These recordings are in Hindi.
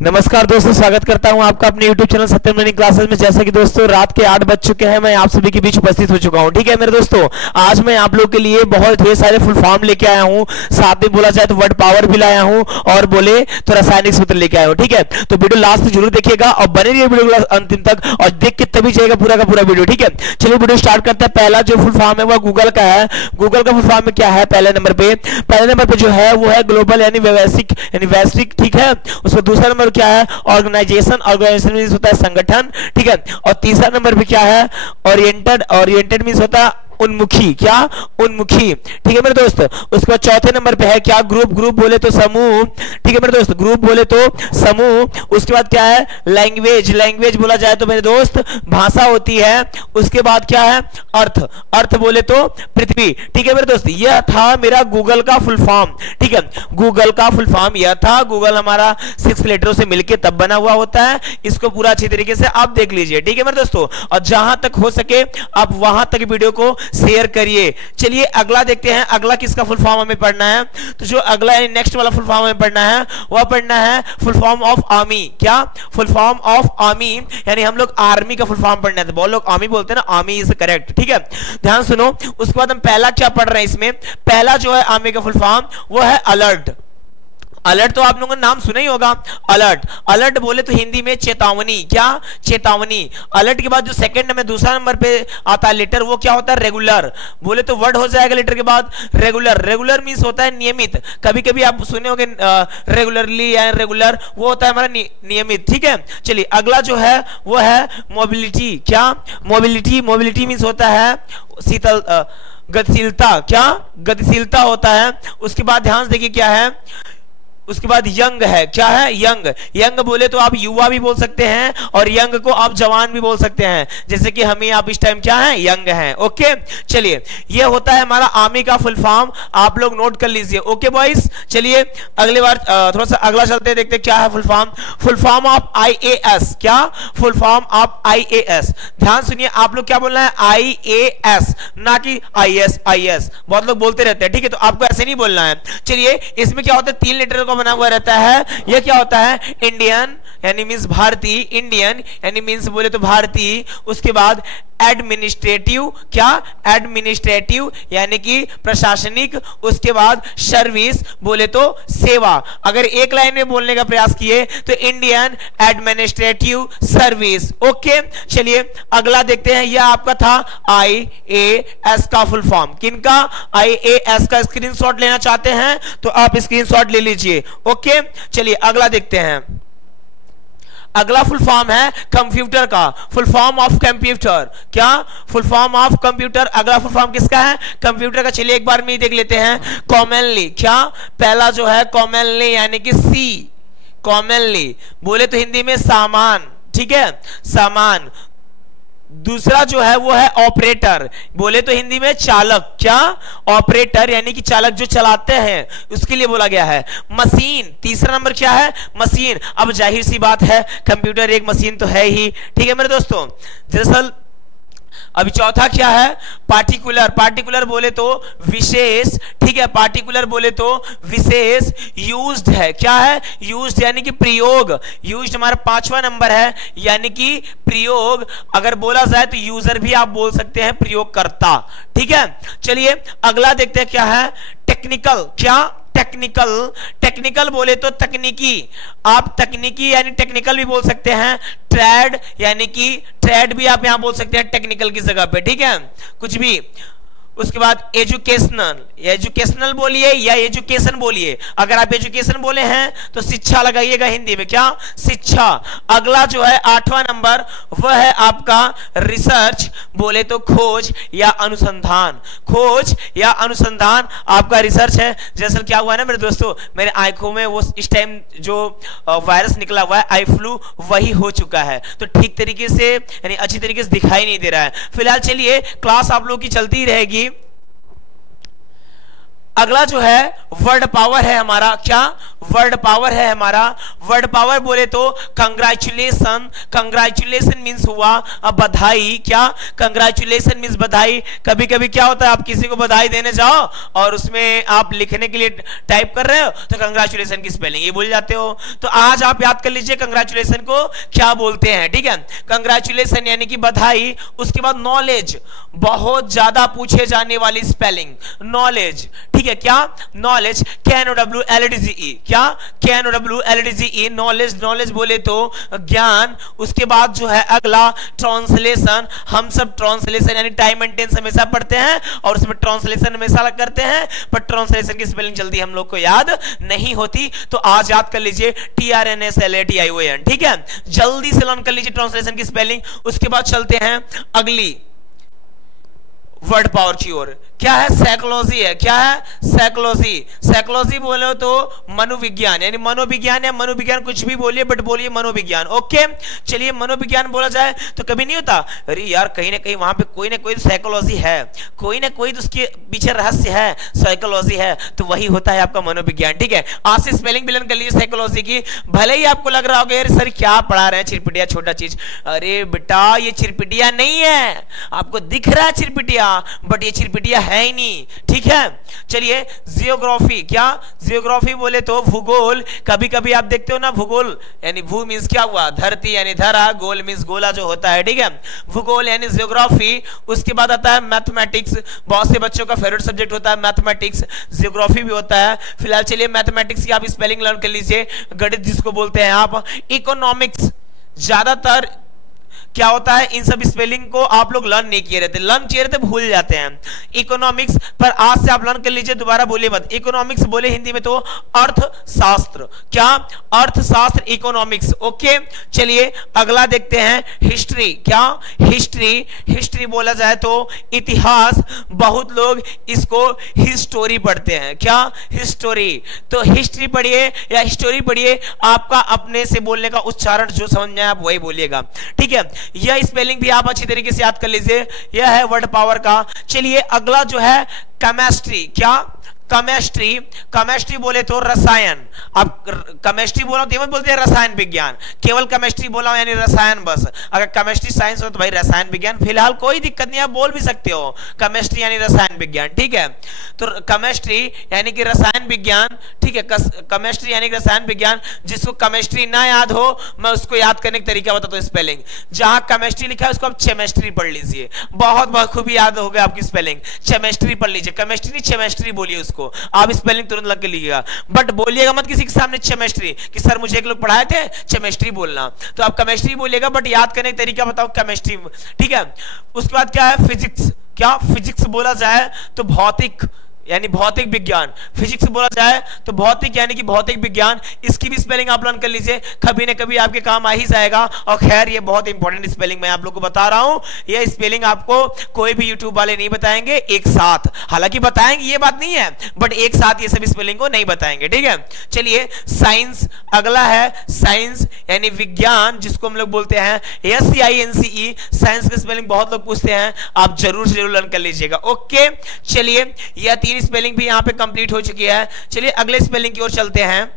नमस्कार दोस्तों, स्वागत करता हूं आपका अपने YouTube चैनल सत्यम लर्निंग क्लासेस में। जैसा कि दोस्तों रात के 8 बज चुके हैं, मैं आप सभी के बीच उपस्थित हो चुका हूं। ठीक है मेरे दोस्तों, आज मैं आप लोग के लिए बहुत ढेर सारे फुल फॉर्म लेके आया हूं, साथ में बोला जाए तो वर्ड पावर भी लाया हूं और बोले तो रासायनिक सूत्र लेके आया हूं। ठीक है, तो वीडियो लास्ट तक जरूर देखिएगा और बने रहिए वीडियो अंतिम तक, और देख के तभी जाएगा पूरा का पूरा वीडियो। ठीक है, चलिए वीडियो स्टार्ट करते हैं। पहला जो फुल फॉर्म है वो गूगल का है। गूगल का फुल फॉर्म में क्या है? पहले नंबर पे जो है वो है ग्लोबल यानी वैश्विक। ठीक है, उसका दूसरा नंबर क्या है? ऑर्गेनाइजेशन मींस होता है संगठन। ठीक है, और तीसरा नंबर पे क्या है? ओरिएंटेड मींस होता है उन्मुखी। क्या? उन्मुखी। ठीक है मेरे दोस्त, उसके बाद चौथे नंबर पे है क्या? ग्रुप बोले तो समूह। ठीक है मेरे दोस्त, ग्रुप बोले तो समूह। उसके बाद क्या है? लैंग्वेज बोला जाए तो मेरे दोस्त भाषा होती है। उसके बाद क्या है? अर्थ बोले तो पृथ्वी। ठीक है मेरे दोस्त, यह था मेरा गूगल का फुल फॉर्म। ठीक है, गूगल का फुल फॉर्म यह था। गूगल हमारा 6 लेटरों से मिलकर तब बना हुआ होता है। इसको पूरा अच्छी तरीके से आप देख लीजिए। ठीक है मेरे दोस्तों, और जहां तक हो सके आप वहां तक वीडियो को शेयर करिए। चलिए अगला देखते हैं, अगला किसका फुल फॉर्म हमें पढ़ना है। तो जो अगला नेक्स्ट वाला फुल फॉर्म हमें पढ़ना है वह पढ़ना है फुल फॉर्म ऑफ आर्मी। क्या? फुल फॉर्म ऑफ आर्मी, यानी हम लोग आर्मी का फुल फॉर्म पढ़ना है। बहुत लोग आर्मी बोलते हैं ना, आर्मी इज करेक्ट। ठीक है, ध्यान सुनो। उसके बाद हम पहला क्या पढ़ रहे हैं इसमें? पहला जो है आर्मी का फुल फॉर्म वो है अलर्ट। अलर्ट तो आप लोगों ने नाम सुना ही होगा। अलर्ट बोले तो हिंदी में चेतावनी। क्या? चेतावनी। अलर्ट के बाद जो सेकंड में दूसरा नंबर पे आता है लेटर वो क्या होता है? रेगुलर। बोले तो वर्ड हो जाएगा लेटर के बाद रेगुलर मींस होता है नियमित। कभी कभी आप सुने होंगे रेगुलरली या रेगुलर, वो होता है हमारा नियमित। ठीक है, चलिए अगला जो है वो है मोबिलिटी। क्या? मोबिलिटी मींस होता है गतिशीलता। क्या? गतिशीलता होता है। उसके बाद ध्यान से देखिए क्या है, उसके बाद यंग है। क्या है? यंग बोले तो आप युवा भी बोल सकते हैं और यंग को आप जवान भी बोल सकते हैं, जैसे कि हमें आप इस टाइम क्या है? यंग हैं। ओके, चलिए ये होता है हमारा आर्मी का फुल फॉर्म, आप लोग नोट कर लीजिए। ओके बॉयज, चलिए अगली बार थोड़ा सा अगला चलते हैं, देखते हैं क्या है फुल फॉर्म ऑफ IAS। क्या? Full form of IAS। ध्यान सुनिए, आप लोग क्या बोलना है? IAS, ना कि IS। बहुत लोग बोलते रहते हैं। ठीक है, तो आपको ऐसे नहीं बोलना है। चलिए इसमें क्या होता है? 3 लेटर का बना हुआ रहता है। यह क्या होता है? इंडियन यानी मींस भारतीय, इंडियन यानी मींस बोले तो भारतीय। उसके बाद एडमिनिस्ट्रेटिव। क्या? एडमिनिस्ट्रेटिव यानी कि प्रशासनिक। उसके बाद सर्विस बोले तो सेवा। अगर एक लाइन में बोलने का प्रयास किए तो इंडियन एडमिनिस्ट्रेटिव सर्विस। ओके, चलिए अगला देखते हैं। यह आपका था IAS का फुल फॉर्म। किनका? IAS का स्क्रीनशॉट लेना चाहते हैं तो आप स्क्रीनशॉट ले लीजिए। ओके, चलिए अगला देखते हैं। अगला फुल फॉर्म है कंप्यूटर का। Full form of computer. क्या? Full form of computer. अगला फुल फॉर्म किसका है? कंप्यूटर का। चलिए एक बार में देख लेते हैं। कॉमनली। क्या? पहला जो है कॉमनली यानी कि C। कॉमनली बोले तो हिंदी में सामान। ठीक है, सामान। दूसरा जो है वो है ऑपरेटर, बोले तो हिंदी में चालक। क्या? ऑपरेटर यानी कि चालक जो चलाते हैं उसके लिए बोला गया है। मशीन। तीसरा नंबर क्या है? मशीन। अब जाहिर सी बात है कंप्यूटर एक मशीन तो है ही। ठीक है मेरे दोस्तों, दरअसल अभी चौथा क्या है? पार्टिकुलर बोले तो विशेष। ठीक है, पार्टिकुलर बोले तो विशेष। यूज्ड है। क्या है? यूज्ड यानी कि प्रयोग। यूज्ड हमारा 5वां नंबर है, यानी कि प्रयोग। अगर बोला जाए तो यूजर भी आप बोल सकते हैं, प्रयोगकर्ता। ठीक है, चलिए अगला देखते हैं क्या है? टेक्निकल। क्या? टेक्निकल बोले तो तकनीकी। आप तकनीकी यानी टेक्निकल भी बोल सकते हैं। ट्रेड यानी कि ट्रेड भी आप यहां बोल सकते हैं टेक्निकल की जगह पे। ठीक है, कुछ भी। उसके बाद एजुकेशनल बोलिए या एजुकेशन बोलिए। अगर आप एजुकेशन बोले हैं तो शिक्षा लगाइएगा हिंदी में। क्या? शिक्षा। अगला जो है 8वां नंबर वह है आपका रिसर्च, बोले तो खोज या अनुसंधान। खोज या अनुसंधान आपका रिसर्च है। दरअसल क्या हुआ ना मेरे दोस्तों, मेरे आंखों में वो इस टाइम जो वायरस निकला हुआ है आई फ्लू, वही हो चुका है, तो ठीक तरीके से यानी अच्छी तरीके से दिखाई नहीं दे रहा है फिलहाल। चलिए क्लास आप लोग की चलती रहेगी। अगला जो है वर्ड पावर है हमारा, क्या वर्ड पावर है हमारा। वर्ड पावर बोले तो कंग्रेचुलेशन, कंग्रेचुलेशन मींस हुआ बधाई, क्या कंग्रेचुलेशन मींस बधाई। कभी कभी क्या होता है, आप किसी को बधाई देने जाओ और उसमें आप लिखने के लिए टाइप कर रहे हो तो कंग्रेचुलेशन की स्पेलिंग ये भूल जाते हो। तो आज आप याद कर लीजिए कंग्रेचुलेशन को क्या बोलते हैं, ठीक है। कंग्रेचुलेशन यानी कि बधाई। उसके बाद नॉलेज, बहुत ज्यादा पूछे जाने वाली स्पेलिंग नॉलेज, ठीक है, क्या नॉलेज, KNOWLEDGE, क्या KNOWLEDGE नॉलेज। नॉलेज बोले तो ज्ञान। उसके बाद जो है अगला ट्रांसलेशन, हम सब ट्रांसलेशन यानी टाइम एंड टेंस हमेशा पढ़ते हैं और उसमें ट्रांसलेशन हमेशा करते हैं, पर ट्रांसलेशन की स्पेलिंग जल्दी हम लोग को याद नहीं होती। तो आज याद कर लीजिए TRANSLATION, ठीक है, जल्दी से लर्न कर लीजिए ट्रांसलेशन की स्पेलिंग। उसके बाद चलते हैं अगली वर्ड पावर की ओर, क्या है, साइकोलॉजी है, क्या है, साइकोलॉजी। साइकोलॉजी बोले तो मनोविज्ञान यानी मनोविज्ञान या मनोविज्ञान कुछ भी बोलिए बट बोलिए मनोविज्ञान, ओके। चलिए मनोविज्ञान बोला जाए तो कभी नहीं होता अरे यार कहीं ना कहीं वहां पे कोई ना कोई साइकोलॉजी है, कोई ना कोई तो उसके पीछे रहस्य है, साइकोलॉजी है, तो वही होता है आपका मनोविज्ञान, ठीक है। आज से स्पेलिंग भी लर्न कर लीजिए साइकोलॉजी की। भले ही आपको लग रहा होगा यार सर क्या पढ़ा रहे हैं, चिरपिटिया छोटा चीज। अरे बेटा ये चिरपिटिया नहीं है, आपको दिख रहा है चिरपिटिया बट ये चिरपिटिया है ही नहीं, ठीक है। चलिए जियोग्राफी, क्या जियोग्राफी बोले तो भूगोल। कभी कभी आप देखते हो ना भूगोल यानी भू मींस क्या हुआ, धरती यानी धरा, गोल मींस गोला जो होता है, ठीक है, भूगोल यानी जियोग्राफी। उसके बाद आता है मैथमेटिक्स, बहुत से बच्चों का फेवरेट सब्जेक्ट होता है मैथमेटिक्स, जियोग्राफी भी होता है। फिलहाल चलिए मैथमेटिक्स की आप स्पेलिंग लर्न कर लीजिए, गणित जिसको बोलते हैं आप। इकोनॉमिक्स, ज्यादातर क्या होता है इन सब स्पेलिंग को आप लोग लर्न नहीं किए रहते, लर्न किए रहते भूल जाते हैं। इकोनॉमिक्स पर आज से आप लर्न कर लीजिए, दोबारा बोलिए मत। इकोनॉमिक्स बोले हिंदी में तो अर्थशास्त्र, क्या अर्थशास्त्र, इकोनॉमिक्स, ओके। चलिए अगला देखते हैं हिस्ट्री, क्या हिस्ट्री। हिस्ट्री बोला जाए तो इतिहास, बहुत लोग इसको हिस्टोरी पढ़ते हैं, क्या हिस्टोरी। तो हिस्ट्री पढ़िए या हिस्टोरी पढ़िए, आपका अपने से बोलने का उच्चारण जो समझ में आए आप वही बोलिएगा, ठीक है। यह स्पेलिंग भी आप अच्छी तरीके से याद कर लीजिए, यह है वर्ड पावर का। चलिए अगला जो है केमिस्ट्री, क्या केमिस्ट्री। केमिस्ट्री बोले तो रसायन, अब केमिस्ट्री बोला तो बोलते हैं रसायन विज्ञान, केवल केमिस्ट्री बोला यानी रसायन बस। अगर केमिस्ट्री साइंस हो तो भाई रसायन विज्ञान, फिलहाल कोई दिक्कत नहीं, आप बोल भी सकते हो केमिस्ट्री यानी रसायन विज्ञान, ठीक है। तो केमिस्ट्री यानी कि रसायन विज्ञान, ठीक है, केमिस्ट्री यानी कि रसायन विज्ञान। जिसको केमिस्ट्री ना याद हो मैं उसको याद करने का तरीका बताता हूं, स्पेलिंग। जहां केमिस्ट्री लिखा है उसको आप केमिस्ट्री पढ़ लीजिए, बहुत बखूबी याद हो गया आपकी स्पेलिंग। केमिस्ट्री पढ़ लीजिए, केमिस्ट्री नहीं केमिस्ट्री बोलिए उसको, आप स्पेलिंग तुरंत लग के लीजिएगा, बट बोलिएगा मत किसी के सामने केमिस्ट्री कि सर मुझे एक लोग पढ़ाए थे केमिस्ट्री बोलना, तो आप केमिस्ट्री बोलिएगा बट याद करने का तरीका बताओ केमिस्ट्री, ठीक है। उसके बाद क्या है फिजिक्स, क्या फिजिक्स बोला जाए तो भौतिक यानी भौतिक विज्ञान। फिजिक्स बोला जाए तो भौतिक यानी कि भौतिक विज्ञान, इसकी भी स्पेलिंग आप लर्न कर लीजिए, कभी ना कभी आपके काम आ ही जाएगा। और खैर ये बहुत इंपॉर्टेंट स्पेलिंग मैं आप लोग को बता रहा हूं, ये स्पेलिंग आपको कोई भी यूट्यूब वाले नहीं बताएंगे एक साथ, हालांकि बताएंगे ये बात नहीं है बट एक साथ ये सब स्पेलिंग को नहीं बताएंगे, ठीक है। चलिए साइंस, अगला है साइंस यानी विज्ञान, जिसको हम लोग बोलते हैं SCINCE। साइंस की स्पेलिंग बहुत लोग पूछते हैं, आप जरूर से जरूर लर्न कर लीजिएगा, ओके। चलिए यह तीन स्पेलिंग भी यहां पे कंप्लीट हो चुकी है। चलिए अगले स्पेलिंग की ओर चलते हैं।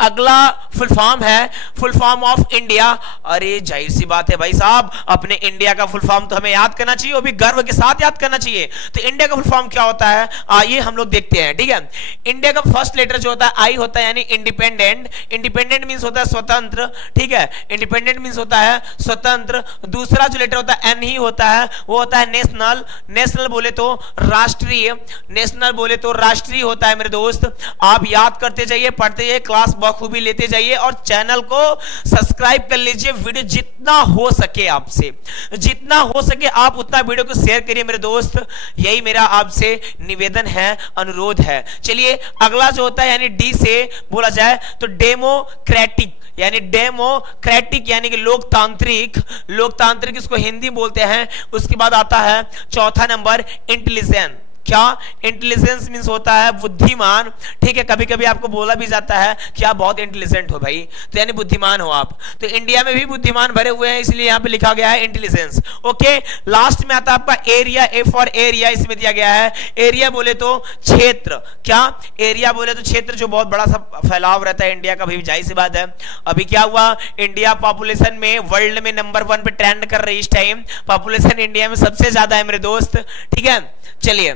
अगला फुल फॉर्म है, फुल फॉर्म ऑफ इंडिया। अरे जाहिर सी बात है भाई साहब, अपने इंडिया का फुल फॉर्म तो हमें याद करना चाहिए, वो भी गर्व के साथ याद करना चाहिए। तो इंडिया का फुल फॉर्म क्या होता है आइए हम लोग देखते हैं, ठीक है। इंडिया का फर्स्ट लेटर जो होता है आई होता है यानी इंडिपेंडेंट। इंडिपेंडेंट मींस होता है स्वतंत्र, ठीक है, इंडिपेंडेंट मींस होता है स्वतंत्र। दूसरा जो लेटर होता है एन ही होता है, वो होता है नेशनल। नेशनल बोले तो राष्ट्रीय, नेशनल बोले तो राष्ट्रीय होता है मेरे दोस्त। आप याद करते जाइए, पढ़ते जाइए, क्लास बखूबी लेते जाइए और चैनल को सब्सक्राइब कर लीजिए। वीडियो जितना हो सके आपसे, जितना हो सके आप उतना वीडियो को शेयर करिए मेरे दोस्त, यही मेरा आपसे निवेदन है, अनुरोध है। चलिए अगला जो होता है यानी डी से बोला जाए तो डेमोक्रेटिक यानी डेमोक्रेटिक यानी कि लोकतांत्रिक। लोकतांत्रिक इसको हिंदी बोलते हैं। उसके बाद आता है चौथा नंबर इंटेलिजेंट, क्या? इंटेलिजेंस मींस होता है बुद्धिमान, ठीक है। कभी कभी आपको बोला भी जाता है कि आप बहुत इंटेलिजेंट हो भाई, तो यानी बुद्धिमान हो आप। तो इंडिया में भी बुद्धिमान भरे हुए हैं, इसलिए यहां पे लिखा गया है इंटेलिजेंस। ओके, लास्ट में आता है आपका एरिया, ए फॉर एरिया, इसमें दिया गया है एरिया बोले तो क्षेत्र। क्या? एरिया बोले तो क्षेत्र, जो बहुत बड़ा सा फैलाव रहता है इंडिया का, भी जाहिर सी बात है। अभी क्या हुआ, इंडिया पॉपुलेशन में वर्ल्ड में नंबर 1 पे ट्रेंड कर रही है इस टाइम, पॉपुलेशन इंडिया में सबसे ज्यादा है मेरे दोस्त, ठीक है। चलिए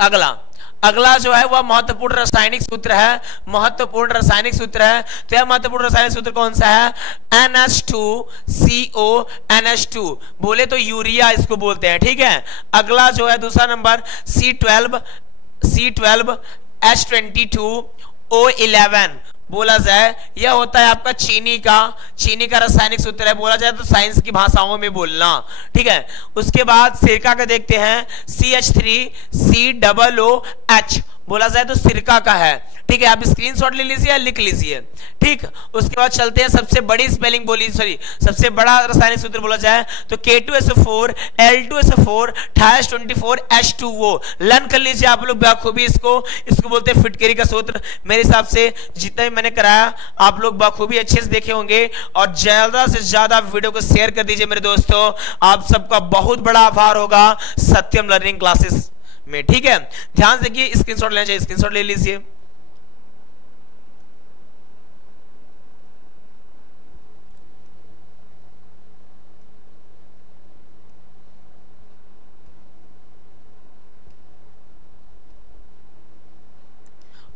अगला जो है वह महत्वपूर्ण रासायनिक सूत्र है, महत्वपूर्ण रासायनिक सूत्र है। तो यह महत्वपूर्ण रासायनिक सूत्र कौन सा है? NH2CO NH2 बोले तो यूरिया इसको बोलते हैं, ठीक है। अगला जो है दूसरा नंबर C12H22O11 बोला जाए, यह होता है आपका चीनी का रासायनिक सूत्र है, बोला जाए तो साइंस की भाषाओं में बोलना, ठीक है। उसके बाद सिरका का देखते हैं, CH3COOH बोला जाए तो सिरका का है, ठीक है। आप स्क्रीनशॉट ले लीजिए या लिख लीजिए, ठीक। उसके बाद चलते हैं सबसे बड़ी स्पेलिंग बोली, सॉरी सबसे बड़ा रासायनिक सूत्र बोला जाए तो K2SO4 L2SO4 24H2O। लर्न कर लीजिए आप लोग बखूबी, इसको बोलते हैं फिटकरी का सूत्र। मेरे हिसाब से जितना भी मैंने कराया आप लोग बखूबी अच्छे से देखे होंगे, और ज्यादा से ज्यादा वीडियो को शेयर कर दीजिए मेरे दोस्तों। आप सबका बहुत बड़ा आभार होगा सत्यम लर्निंग क्लासेस में, ठीक है। ध्यान से देखिए, स्क्रीनशॉट लेना चाहिए, स्क्रीनशॉट ले लीजिए।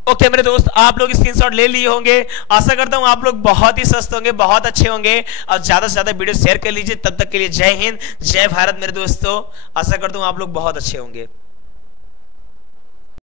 ओके मेरे दोस्त, आप लोग स्क्रीनशॉट ले लिए होंगे। आशा करता हूं आप लोग बहुत ही स्वस्थ होंगे, बहुत अच्छे होंगे, और ज्यादा से ज्यादा वीडियो शेयर कर लीजिए। तब तक के लिए जय हिंद, जय भारत मेरे दोस्तों। आशा करता हूं आप लोग बहुत अच्छे होंगे।